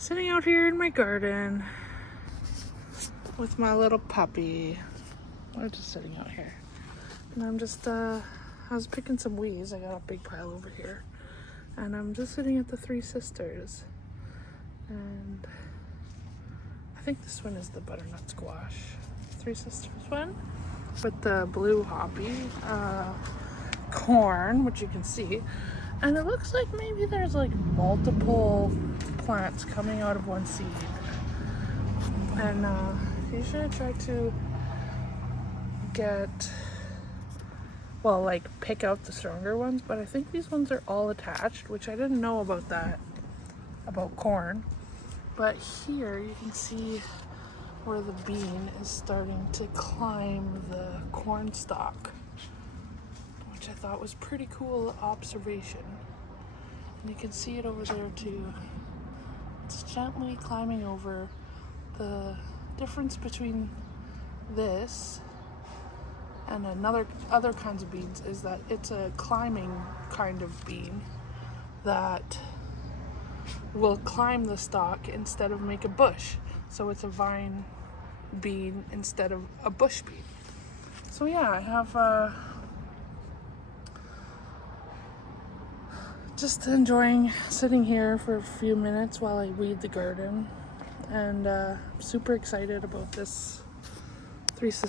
Sitting out here in my garden with my little puppy. We're just sitting out here. And I'm just, I was picking some weeds. I got a big pile over here. And I'm just sitting at the Three Sisters. And I think this one is the butternut squash. Three Sisters one. With the blue hoppy corn, which you can see. And it looks like maybe there's like multiple plants coming out of one seed. And usually I try to pick out the stronger ones, but I think these ones are all attached, which I didn't know about about corn. But here you can see where the bean is starting to climb the corn stalk, which I thought was pretty cool observation. And you can see it over there too. It's gently climbing over. The difference between this and other kinds of beans is that it's a climbing kind of bean that will climb the stalk instead of make a bush. So it's a vine bean instead of a bush bean. So yeah, I have just enjoying sitting here for a few minutes while I weed the garden, and I'm super excited about this Three Sisters